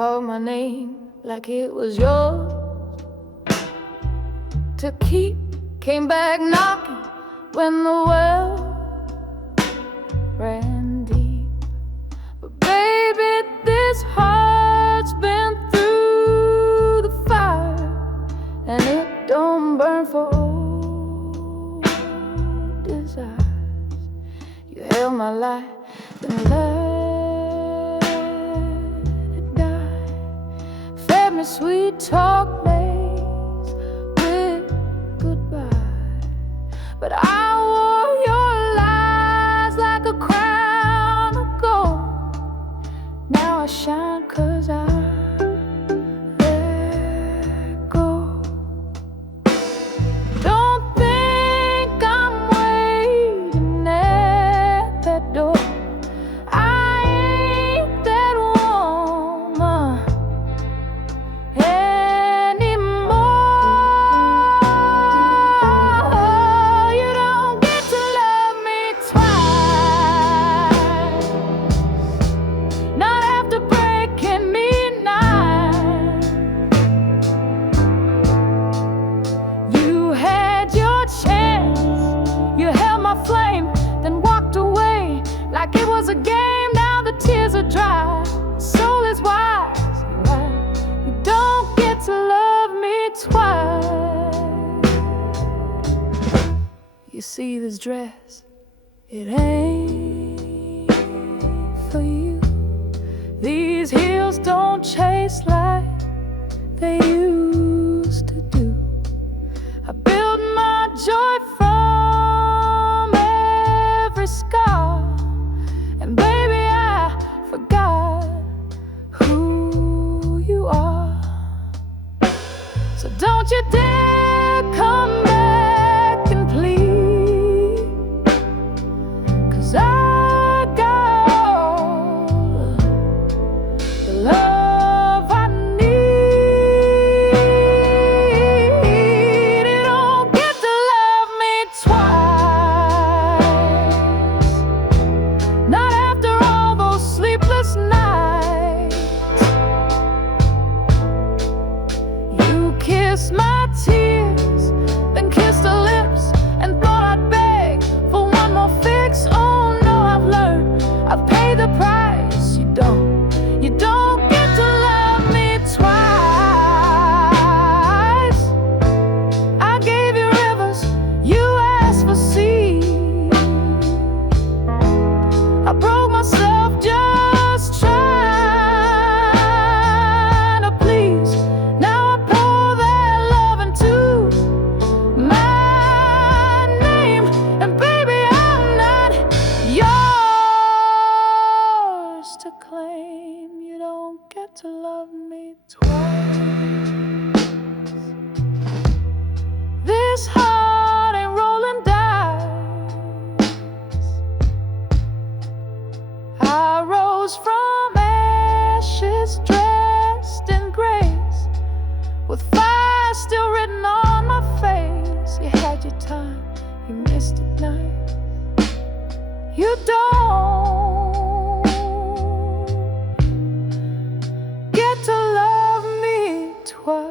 called my name like it was yours to keep. Came back knocking when the well ran deep. But baby, this heart's been through the fire, and it don't burn for old desires. You held my life, then let it die. Fed me sweet talk days with goodbye. But I wore your lies like a crown of gold. Now I shine 'cause I let go. Don't think I'm waiting at that door. I ain't that woman anymore. You don't get to love me twice, not after breaking me now. You had your chance, you held my flame, then walked away like it was a game. Now the tears are dry, soul is wise. You don't get to love me twice. You see this dress, it ain't for you. These heels don't chase like they used to do. I built my joy from every scar, and baby, I forgot who you are. So don't you dare come back and plead, 'cause I got all the love I need. You don't get to love me twice, not after all those sleepless nights. You kissed my tears, then kissed her lips, and thought I'd beg for one more fix. Oh no, I've learned, I've paid the price. You don't get to love me twice. I gave you rivers, you asked for sea. I broke myself just trying to please. Now I pour that love into my name, and baby, I'm not yours to claim. You don't get to love me twice. This heart ain't rolling dice. I rose from ashes, dressed in grace, with fire still written on my face. You had your time, you missed it night. You don't get to love me twice.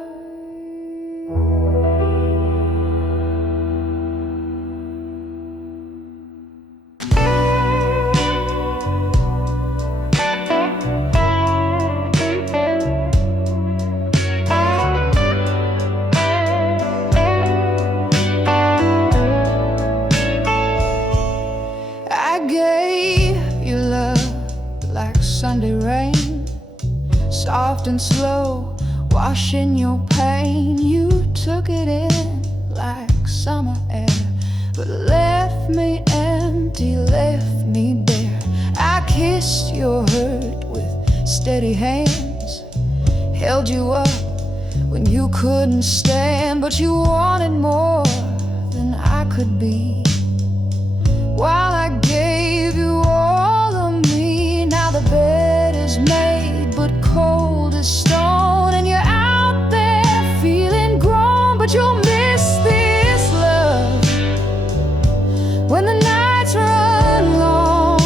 I gave you love like Sunday rain, soft and slow, washing your pain. You took it in like summer air, but left me empty, left me bare. I kissed your hurt with steady hands, held you up when you couldn't stand, but you wanted more than I could be. While I gave you all of me, now the bed is made but cold as stone, and you're out there feeling grown, but you'll miss this love when the nights run long,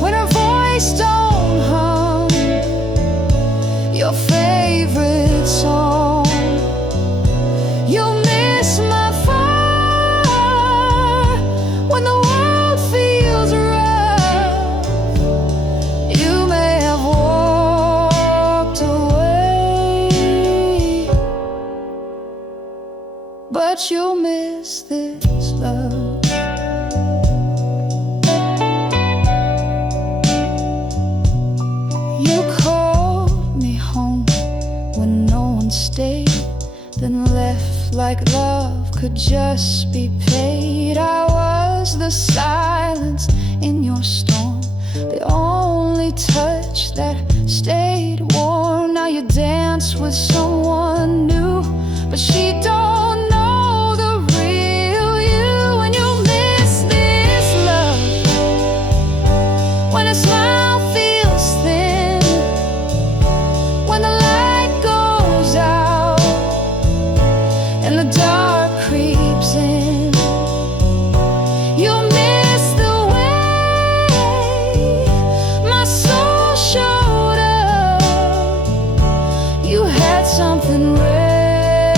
when her voice don't hum could just be paid. I was the silence in your storm, the only touch that stayed warm. Now you dance with someone new, but she don't know the real you. And you miss this love when a smile feels thin, when the light goes out and the dark creeps in. You miss the way my soul showed up. You had something rare.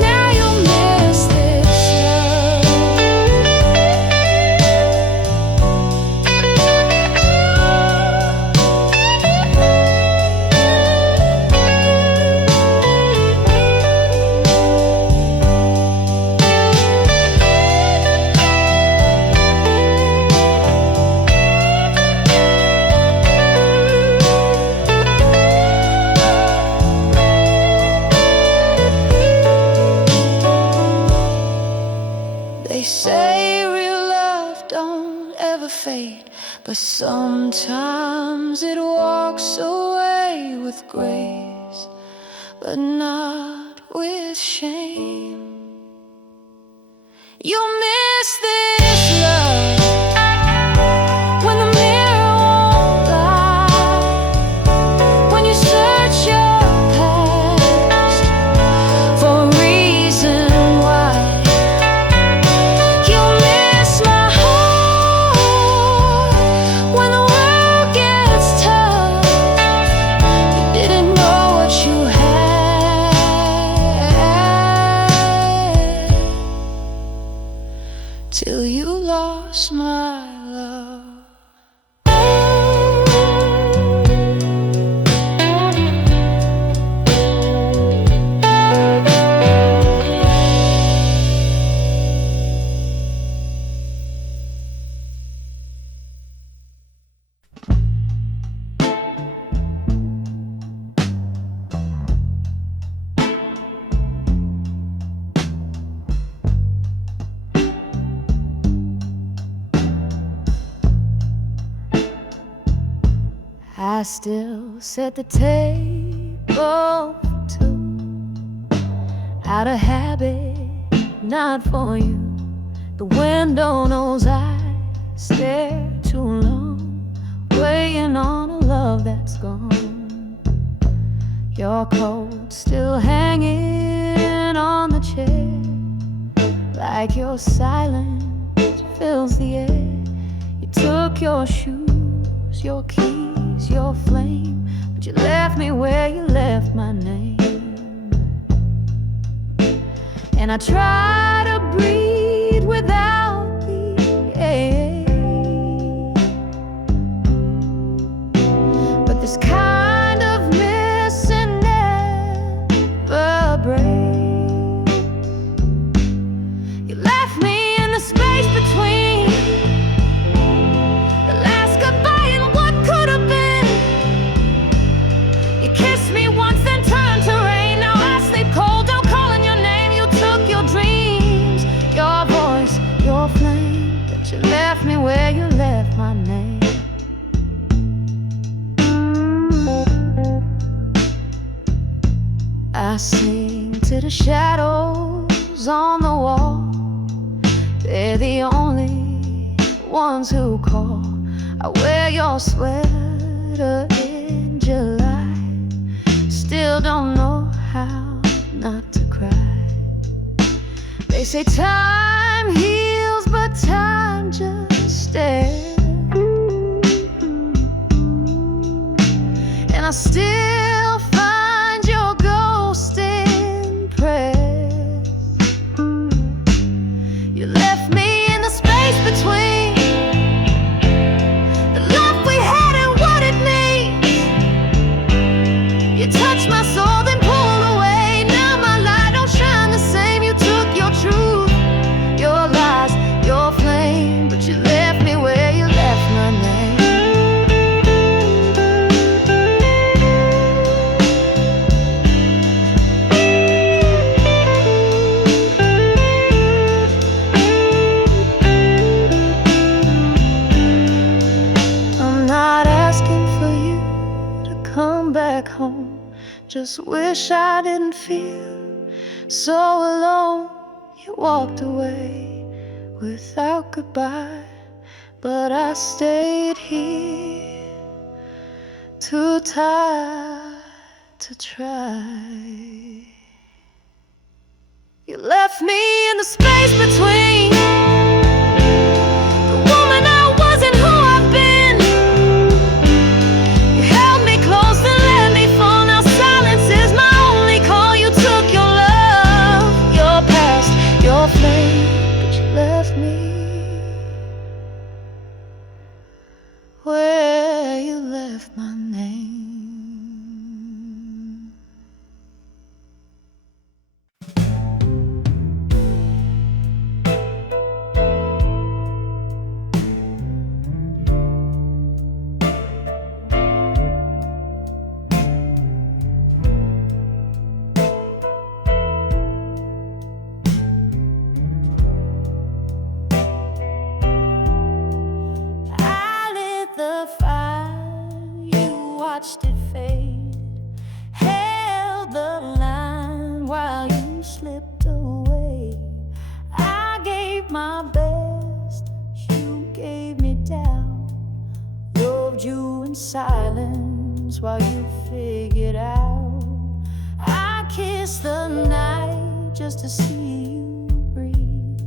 Now you miss this They say real love don't ever fade, but sometimes it walks away with grace, but not with shame. You miss this love when the mirror won't lie, when you search your past for a reason why. You miss my heart when the world gets tough. You didn't know what you had till you lost my love. I still set the table for two, out of habit, not for you. The window knows I stare too long, waiting on a love that's gone. Your coat still hanging on the chair, like your silence fills the air. You took your shoes, your keys, your flame, but you left me where you left my name. And I try to breathe without the air, but this kind of missing never breaks. You left me in the space between the last goodbye and what could have been. You kissed me once then turned to rain. Now I sleep cold, don't calling your name. You took your dreams, your voice, your flame, but you left me where you left my name. I sing to the shadows on the wall. They're the only ones who call. I wear your sweater in July, still don't know how not to cry. They say time heals, but time just stares. And I still find your ghost impressed. You left me in the space between the love we had and what it means. You touched my soul, then pulled away. Now my light don't shine the same. You took your truth, your lies, your flame, but you left me where you left my name. just wish I didn't feel so alone. You walked away without goodbye, but I stayed here, too tired to try. You left me in the space between the woman I was and who I've been. You held me close and let me fall. Now silence is my only call. You took your love, your past, your flame, but you left me where you left my name. Watched it fade, held the line while you slipped away. I gave my best, you gave me down. Loved you in silence while you figured out. I kissed the night just to see you breathe.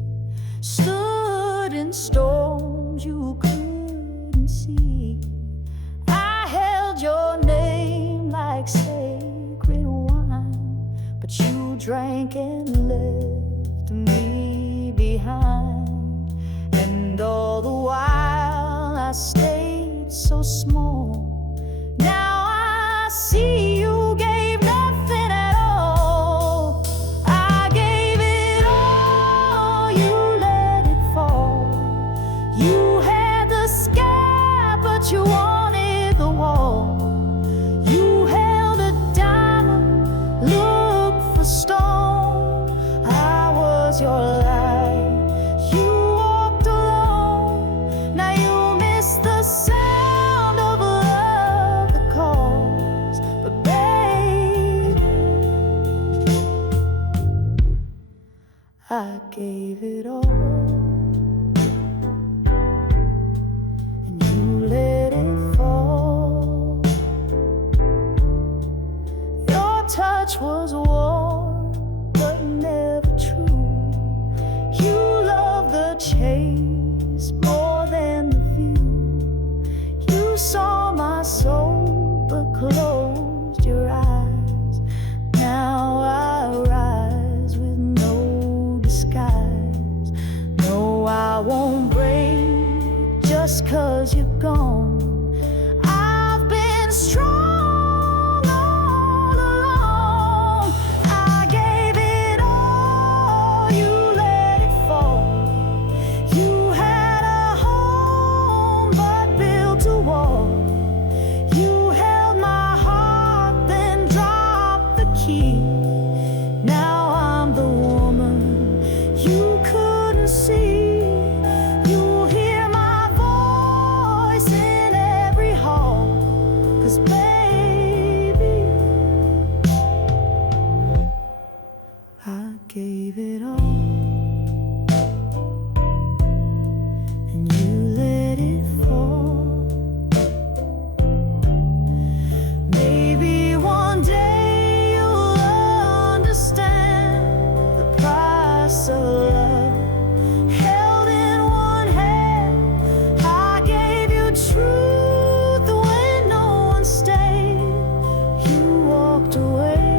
Stood in storms you couldn't see. Your name like sacred wine, but you drank and left me behind. And all the while I stayed so small. Now I see you gave nothing at all. I gave it all, you let it fall. You had the sky, but you wanted the wall. You held a diamond, looked for stone. I was your light, you walked alone. Now you miss the sound of love that calls. But babe, I gave it all, and you let it fall. Touch was warm, but never true. You loved the chase more than the view. You saw my soul, but closed your eyes. Now I rise with no disguise. No, I won't break just 'cause you're gone. I've been strong. Gave it all, and you let it fall. Maybe one day you'll understand the price of love. Held in one hand, I gave you truth when no one stayed. You walked away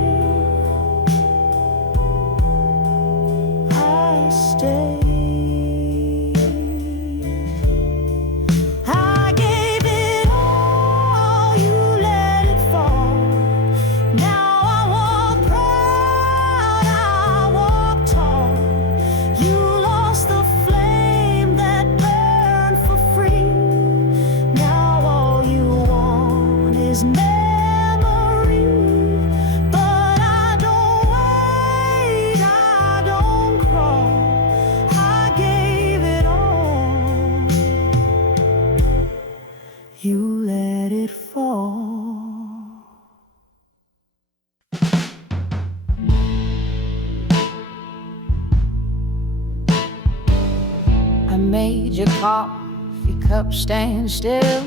made your coffee cup stand still,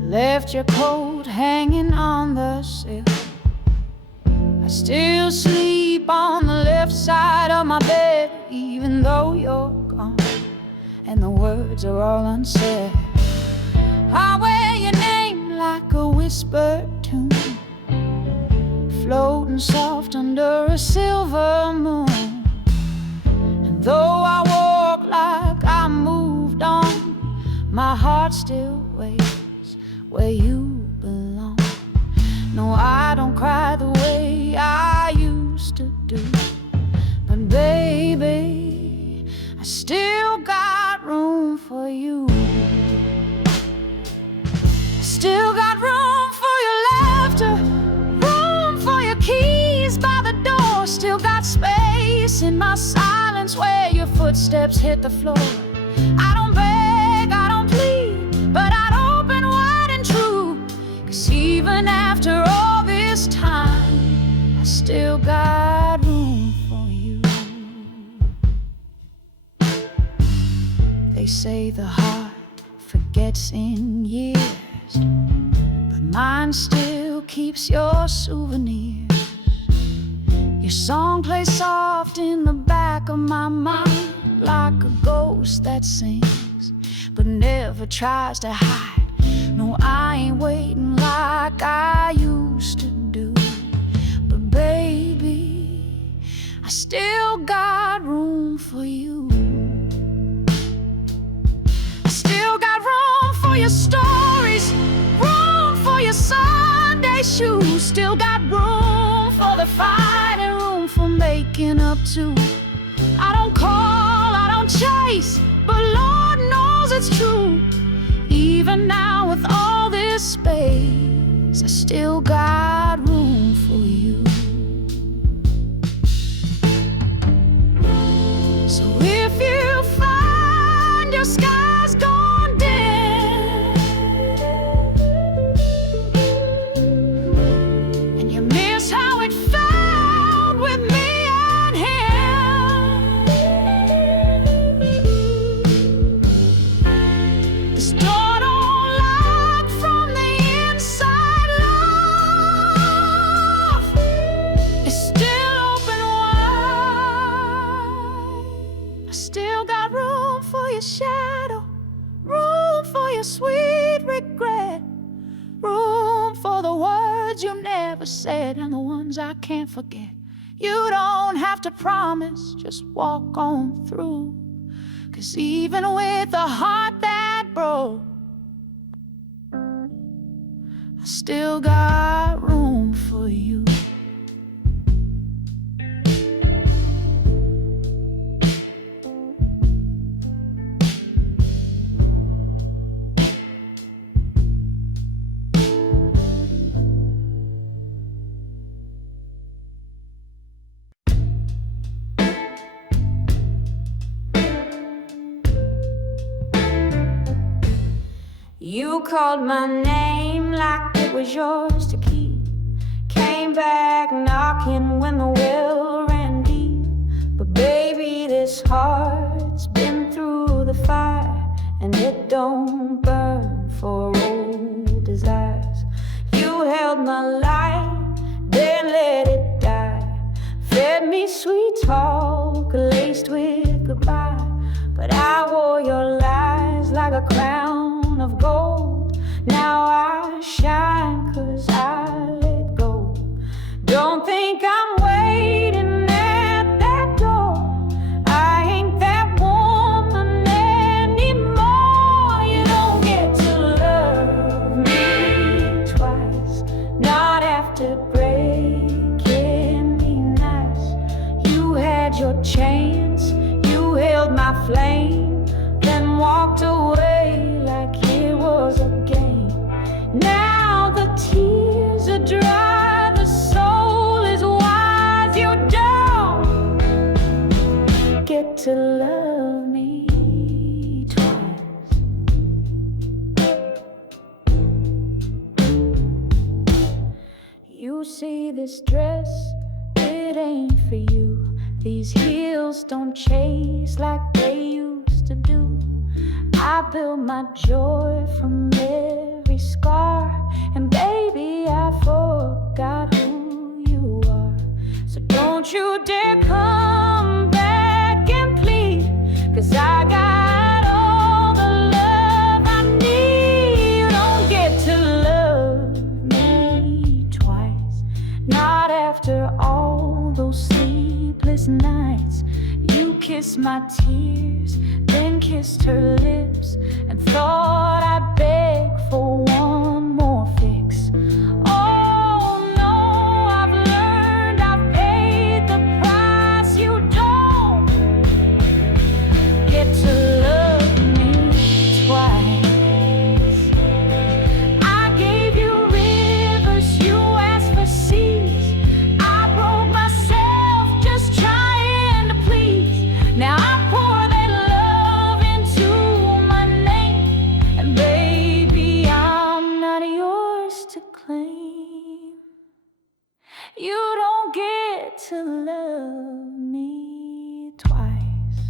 left your coat hanging on the sill. I still sleep on the left side of my bed, even though you're gone and the words are all unsaid. I wear your name like a whispered tune, floating soft under a silver moon. And though I walk like I moved on, my heart still waits where you belong. No, I don't cry the way I used to do, but baby, I still got room for you. Still got room for your laughter, room for your keys by the door. Still got space in my silence where your footsteps hit the floor. I don't beg, I don't plead, but I'd open wide and true, 'cause even after all this time, I still got room for you. They say the heart forgets in years, but mine still keeps your souvenirs. Your song plays soft in the back of my mind, like a ghost that sings but never tries to hide. No, I ain't waiting like I used to do, but baby, I still got room for you. I still got room for your stories, room for your Sunday shoes. Still got room for the fight and room for making up too. I don't call, I don't chase, but Lord knows it's true. Even now with all this space, I still got room for you. So if you find your sky's gone dim and you miss how it felt with me and him, this door don't lock from the inside, love is still open wide. I still got room for your shadow, room for your sweet regret, room for the words you never said and the ones I can't forget. You don't have to promise, just walk on through, 'cause even with a heart that broke, I still got room for you. You called my name like it was yours to keep, came back knocking when the well ran deep. But baby, this heart's been through the fire, and it don't burn for old desires. You held my light, then let it die, fed me sweet talk laced with goodbye. But I wore your lies like a crown of gold. Now I shine 'cause I let go. Don't think I'm waiting at that door. I ain't that woman anymore. You don't get to love me twice, not after breaking me nice. You had your chance, you held my flame, then walked away like it was a game. Now the tears are dry, the soul is wise. You don't get to love me twice. You see this dress, it ain't for you. These heels don't chase like they used used to do. I built my joy from every scar, and baby, I forgot who you are. So don't you dare come back and plead, 'cause I got all the love I need. You don't get to love me twice, not after all those sleepless nights. You kissed my tears, then kissed her lips, and thought I'd beg for one more fix. Oh no, I've learned, I've paid the price. You don't get to love me twice. I gave you rivers, you asked for seas. I broke myself just trying to please. Now I pour that love into my name, and baby, I'm not yours to claim. You don't get to love me twice.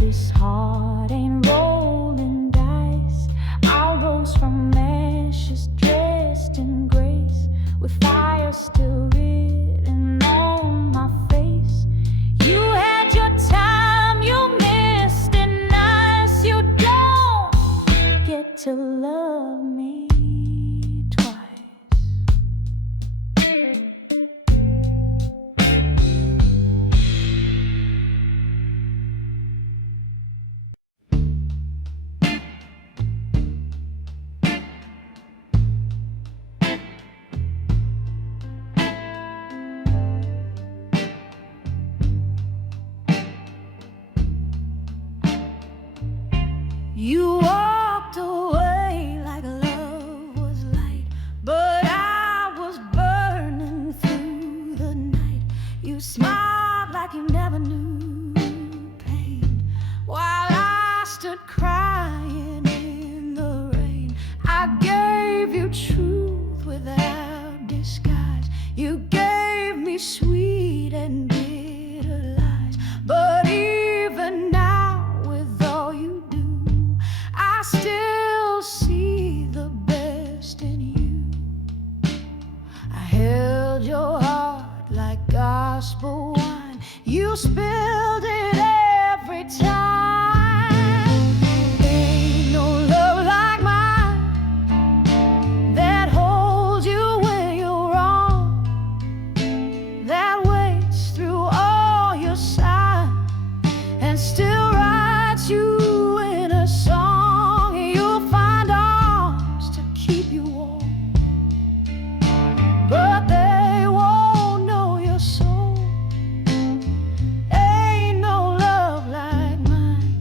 This heart ain't rolling dice. I rose from ashes, dressed in grace, with fire still written on my face. You had your time, you missed it nice. You don't get to love me twice. You walked away like love was light, but I was burning through the night. You smiled like you never knew pain, while I stood crying in the rain. I gave you truth without disguise. You gave me sweet and bitter lies, but even now, with all you do, I still see the best in you. I held your heart like gospel wine. You spilled it every time. Ain't no love like mine that holds you when you're wrong, that waits through all your signs and still writes you in a song. You'll find arms to keep you warm, but they won't know your soul. Ain't no love like mine.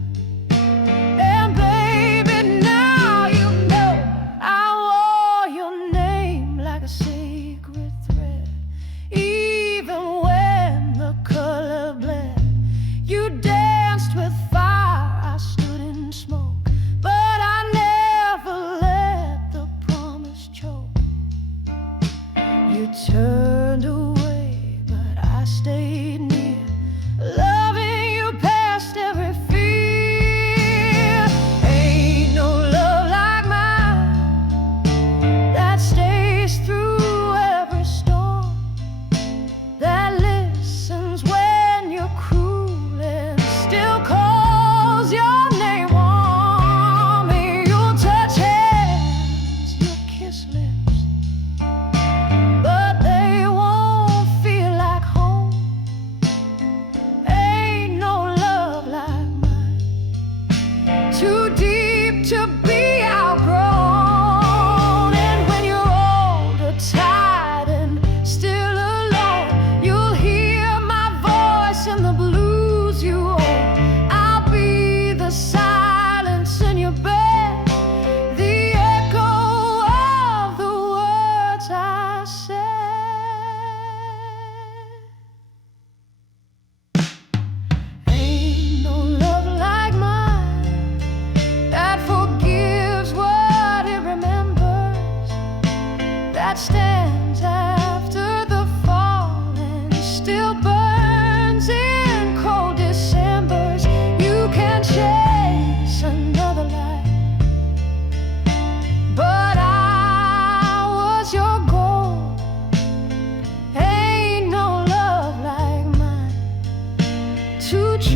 And baby, now you know I wore your name like a sacred thread. Even when the color bled, you danced with fire, I stood in smoke, but I never let the promise choke. You turned away, but I stayed near, loving you past every fear. Ain't no love like mine that stays through every storm, that listens when you're cruel and still calls your name on me. You'll touch hands, you'll kiss lips, but they won't feel like home.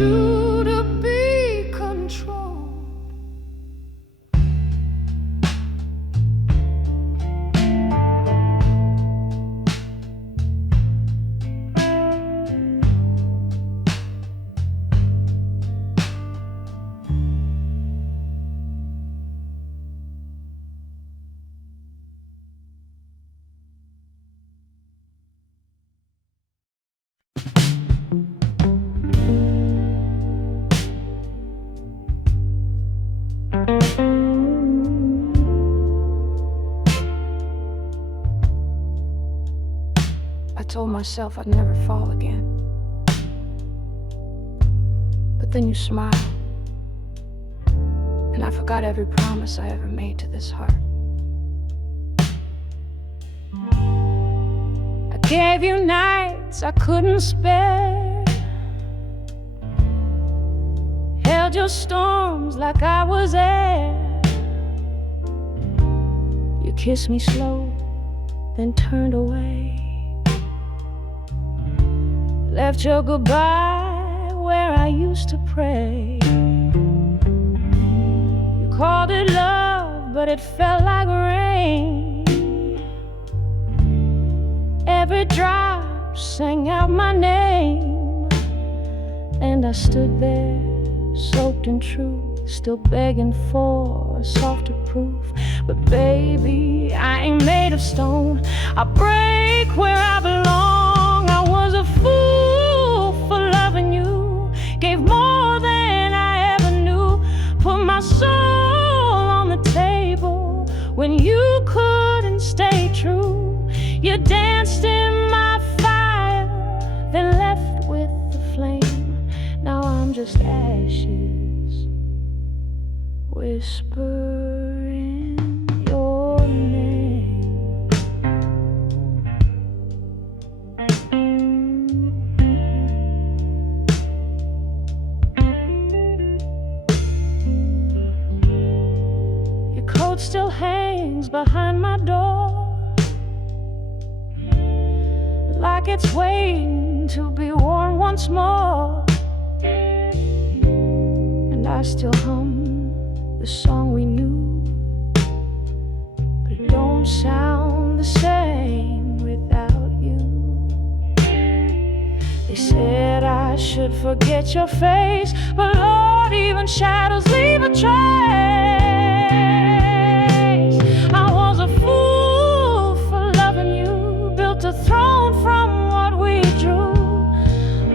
you to be controlled. I told myself I'd never fall again. But then you smiled, and I forgot every promise I ever made to this heart. I gave you nights I couldn't spare, held your storms like I was air. You kissed me slow, then turned away, left your goodbye where I used to pray. You called it love, but it felt like rain. Every drop sang out my name, and I stood there, soaked in truth, still begging for a softer proof. But baby, I ain't made of stone. I break where I belong. I was a fool for loving you, gave more than I ever knew, put my soul on the table when you couldn't stay true. You danced in my fire, then left with the flame. Now I'm just ashes, whispering your name. Your coat still hangs behind my door, like it's waiting to be worn once more. And I still hum the song we knew, but it don't sound the same without you. They said I should forget your face, but Lord, even shadows leave a trace. I was a fool for loving you, built a throne from what we drew,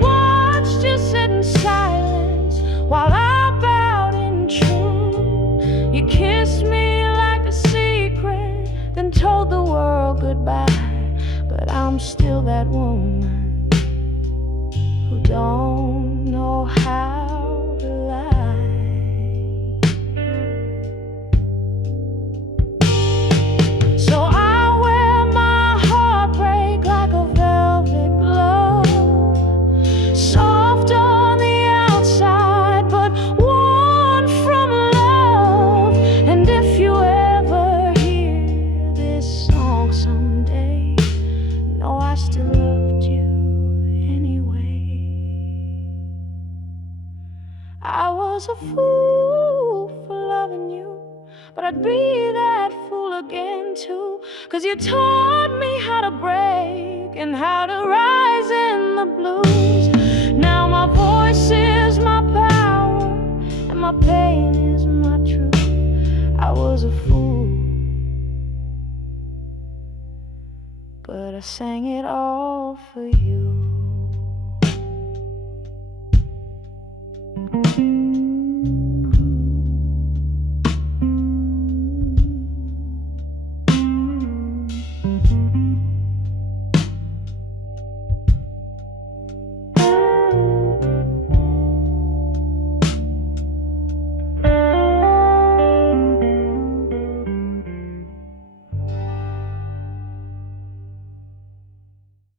watched you sit in silence while I bowed in truth. You kissed me like a secret, then told the world goodbye. But I'm still that woman who don't know how to lie. So I wear my heartbreak like a velvet glove, soft on the outside, but warm from love. And if you ever hear this song someday, know I still loved you anyway. I was a fool for loving you, but I'd be that fool again too, 'cause you taught me how to break and how to rise in the blues. Now my voice is my power, and my pain is my truth. I was a fool, but I sang it all for you.